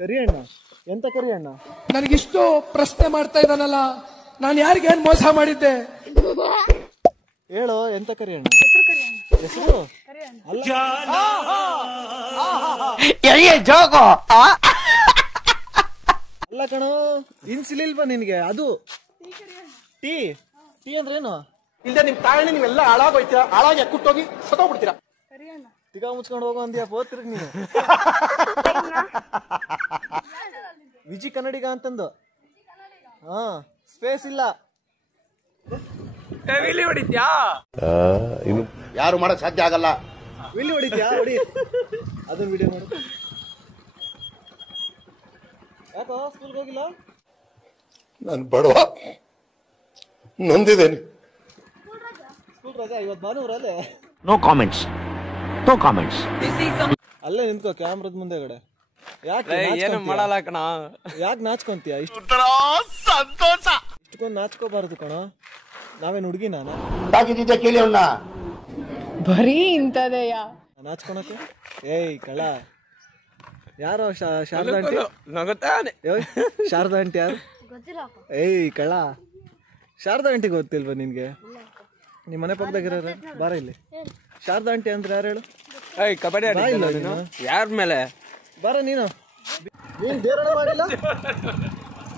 ಕರಿ ಅಣ್ಣ, ಎಂತ ಕರಿ ಅಣ್ಣ? ನನಗಿಷ್ಟು ಪ್ರಶ್ನೆ ಮಾಡ್ತಾ ಇದ್ದಾನಲ್ಲ, ನಾನು ಯಾರಿಗೆ ಏನ್ ಮೋಸ ಮಾಡಿದ್ದೆ? ಹೇಳು, ಎಂತ ಕರಿ ಅಣ್ಣ? ಹೆಸರು ಅಲ್ಲ ಕಣೋ, ಇನ್ಸಿಲಿಲ್ವಾ ನಿನ್ಗೆ? ಅದು ಟೀ. ಟೀ ಅಂದ್ರೆ ಏನು? ಇಲ್ಲದೆ ನಿಮ್ ತಾಯಣ್ಣ ನೀವೆಲ್ಲ ಹಾಳಾಗೋಯ್ತೀರಾ, ಹಾಳಾಗಿ ಕುಟ್ಟೋಗಿ ಸತ್ತೋಗ್ಬಿಡ್ತೀರಾ. ತಿಗ ಮುಚ್ಕೊಂಡು ಹೋಗೋ ಅಂದ್ಯಾ ತಿರ್ಗಿ ನೀನು. ವಿಜಿ ಕನ್ನಡಿಗ ಅಂತಂದು. ಹಾ, ಸ್ಪೇಸ್ ಇಲ್ಲ. ವಿಲಿ ಹೊಡಿತ್ಯಾ? ಯಾರು ಮಾಡಕ್ ಸಾಧ್ಯ ಆಗಲ್ಲ. ವಿಲಿ ಹೊಡಿತ್ಯಾ? ಹೊಡಿ, ಅದನ್ನ ವಿಡಿಯೋ ಮಾಡು. ಯಾಕೋ ಸ್ಕೂಲ್ಗೆ ಹೋಗಿಲ್ಲ? ನಾನು ಬಡವ, ನೊಂದಿದ್ದೇನೆ. ಸ್ಕೂಲ್ ರಜಾ ಇವತ್ತು ಭಾನುವಾರಲ್ಲೇ. No comments, no comments. ಅಲ್ಲೇ ನಿಂತ್ಕೋ ಕ್ಯಾಮ್ರದ ಮುಂದೆಗಡೆ. ಯಾಕೆ ಏನು ಮಾಡಲ್ಲ ಕಣ? ಯಾಕೆ ನಾಚ್ಕೊಂತೀಯ? ಸಂತೋಷ. ಇಷ್ಟೊಂದು ನಾಚ್ಕೋಬಾರದು ಕಣ. ನಾವೇನು ಹುಡುಗಿ? ನಾನು ತಾಕಿದ್ದೆ ಕೇಳಿ ಅವನ್ನ. ಬರೀ ಇಂತದೆಯ ನಾಚ್ಕೊಳಕ್ಕೆ? ಏಯ್ ಕಳ, ಯಾರೋ ಶಾರದಾ ಆಂಟಿ. ಶಾರದಾ ಆಂಟಿ ಯಾರು? ಏಯ್ ಕಳ, ಶಾರದಾ ಆಂಟಿ ಗೊತ್ತಿಲ್ವಾ ನಿನ್ಗೆ? ನಿಮ್ಮ ಮನೆ ಪಕ್ಕದಾಗಿರೋ ಬಾರ ಇಲ್ಲಿ. ಶಾರದಾ ಆಂಟಿ ಅಂದ್ರೆ ಯಾರು ಹೇಳು? ಕಬಡ್ಡಿ ಯಾರ ಮೇಲೆ? ಬಾರ ನೀನು. ನೀನ್ ದೇವರಣ ಮಾಡಿಲ್ಲ?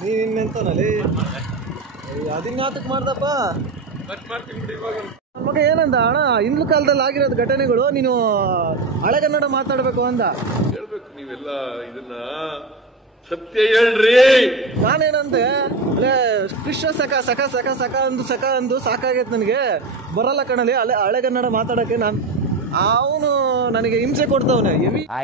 ನೀನೆಂತನಲ್ಲಿ ಅದಿನ್ ನಾಟಕ ಮಾಡ್ದಪ್ಪ. ಮಗ ಏನಂದ ಅಣ್ಣ, ಹಿಂದ್ಲು ಕಾಲದಲ್ಲಿ ಆಗಿರೋದು ಘಟನೆಗಳು ನೀನು ಹಳೆಗನ್ನಡ ಮಾತಾಡ್ಬೇಕು ಅಂದ. ನೀವೆಲ್ಲ ಇದನ್ನ ಸತ್ಯ ಹೇಳ್ರಿ. ನಾನೇನಂದೆ, ಅಲ್ಲೇ ಕೃಷ್ಣ ಸಕ ಸಕ ಸಕ ಸಕ ಅಂದು ಸಾಕಾಗೈತೆ ನನಗೆ, ಬರಲ್ಲ ಕಣಲಿ ಹಳೆಗನ್ನಡ ಮಾತಾಡಕ್ಕೆ. ಅವನು ನನಗೆ ಹಿಂಸೆ ಕೊಡ್ತವನೆ.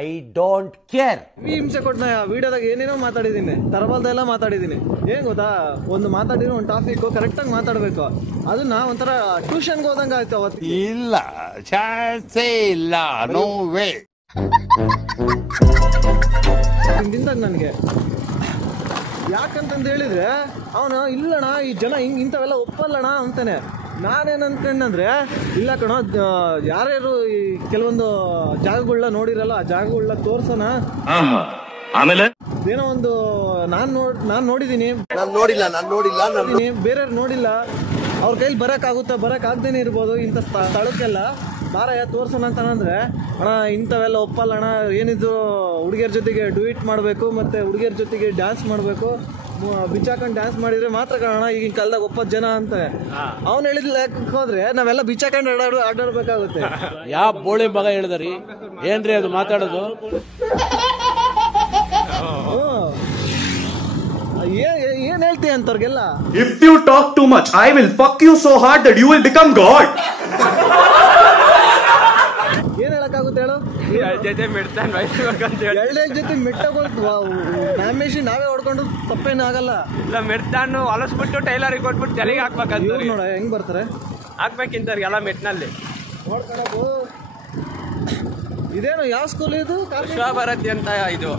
I don't care. ಹಿಂಸೆ ಕೊಡ್ತಾನೆ. ವಿಡಿಯೋದಾಗ ಏನೇನೋ ಮಾತಾಡಿದ್ದೀನಿ, ತರಬಲ್ದೆಲ್ಲ ಮಾತಾಡಿದ್ದೀನಿ. ಏನ್ ಗೊತ್ತಾ, ಒಂದು ಮಾತಾಡಿರೋ ಒಂದು ಟಾಪಿಕ್ ಕರೆಕ್ಟಾಗಿ ಮಾತಾಡ್ಬೇಕು. ಅದನ್ನ ಒಂಥರ ಟ್ಯೂಷನ್ಗೆ ಹೋದಂಗ ಆಯ್ತು ಅವತ್ತು. ಇಲ್ಲ, ಚಾನ್ಸೇ ಇಲ್ಲ, ನೋ ವೇ. ಹಿಂದಿಂದಾಗ ನನಗೆ ಯಾಕಂತಂದು ಹೇಳಿದ್ರೆ, ಅವನು ಇಲ್ಲಣ್ಣ ಈ ಜನ ಇಂಥವೆಲ್ಲ ಒಪ್ಪಲ್ಲಣ್ಣ ಅಂತಾನೆ. ನಾನೇನು ಅನ್ಕೊಂಡಂದ್ರೆ, ಇಲ್ಲ ಕಣೋ, ಯಾರ್ಯಾರು ಈ ಕೆಲವೊಂದು ಜಾಗಗಳನ್ನ ನೋಡಿರಲ್ಲ, ಆ ಜಾಗಗಳನ್ನ ತೋರ್ಸೋಣ. ಆಮೇಲೆ ಏನೋ ಒಂದು ನಾನ್ ನೋಡಿದೀನಿ, ಬೇರೆಯವ್ರು ನೋಡಿಲ್ಲ, ಅವ್ರ ಕೈಲಿ ಬರಕ್ ಆಗ್ದೇನೆ ಇರ್ಬೋದು ಇಂಥ ಸ್ಥಳಕ್ಕೆಲ್ಲ. ಬಾರಯ್ಯ ತೋರ್ಸೋಣ ಅಂತಂದ್ರೆ, ಅಣ್ಣ ಇಂಥವೆಲ್ಲ ಒಪ್ಪಲ್ಲ ಅಣ್ಣ, ಏನಿದ್ರು ಹುಡುಗಿಯರ ಜೊತೆಗೆ ಡ್ಯೂಯಿಟ್ ಮಾಡಬೇಕು, ಮತ್ತೆ ಹುಡುಗಿಯರ ಜೊತೆಗೆ ಡ್ಯಾನ್ಸ್ ಮಾಡಬೇಕು, ಬಿಚ್ಚಾಕೊಂಡು ಡ್ಯಾನ್ಸ್ ಮಾಡಿದ್ರೆ ಮಾತ್ರ ಕಾರಣ ಈಗಿನ ಕಾಲದಾಗ ಒಪ್ಪತ್ತು ಜನ ಅಂತ. ಅವ್ನು ಹೇಳಿದ ಲೆಕ್ಕಕ್ಕೆ ಹೋದ್ರೆ ನಾವೆಲ್ಲ ಬಿಚ್ಚಾಕೊಂಡು ಆಡಾಡ್ಬೇಕಾಗುತ್ತೆ. ಯಾವ ಬೋಳಿ ಮಗ ಹೇಳಿದ್ರಿ ಏನ್ರಿ ಅದು ಮಾತಾಡೋದು? ಏನ್ ಹೇಳ್ತೀಯ ಅಂತವ್ರಿಗೆಲ್ಲ? If you talk too much I will fuck you so hard that you will become god. ಏನ್ ಹೇಳಕ್ಕಾಗುತ್ತೆ ಹೇಳು? ಎರಡೇ ಜೊತೆ ಮೆಟ್ಟಗೋಯ್ತು ನಾಮೇಶಿ ನಾವೇ ಹೊಡ್ಕೊಂಡು ತಪ್ಪೇನಾಗಲ್ಲ. ಇಲ್ಲ ಮೆಟ್ಟಾನು ಹೊಲಸ್ಬಿಟ್ಟು ಟೈಲರಿಗೆ ಕೊಟ್ಬಿಟ್ಟು ತಲೆಗೆ ಹಾಕ್ಬೇಕಂತ ನೋಡ ಹೆಂಗ್ ಬರ್ತಾರೆ ಹಾಕ್ಬೇಕಿಂತವ್ರಿಗೆಲ್ಲ ಮೆಟ್ನಲ್ಲಿ ನೋಡ್ಕೊಳಕು. ಇದೇನು ಯಾವ ಸ್ಕೂಲ್ ಇದು? ವಿಶ್ವಭಾರತಿ ಅಂತ ಇದು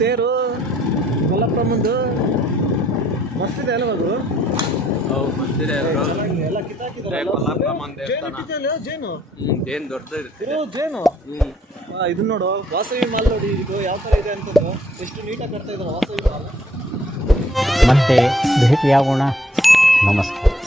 ತೇರು ಕೊಲ್ಲಪ್ಪಮ್ಮಂದು ಮಸ್ತಿದೆ ಅಲ್ವ ಅದು? ಎಲ್ಲ ಕಿತ್ತಾಕಿದ್ದಾರೆ. ಜೇನು ಜೇನು ಇದನ್ನ ನೋಡು, ವಾಸವಿ ಮಾಲ್ ನೋಡಿ, ಇದು ಯಾವ ತರ ಇದೆ ಅಂತಂದು ಎಷ್ಟು ನೀಟಾಗಿ ಕಟ್ತಾ ಇದ್ದಾರೆ ವಾಸವಿ ಮಾಲ್. ಮತ್ತೆ ಭೇಟಿಯಾಗೋಣ. ನಮಸ್ಕಾರ.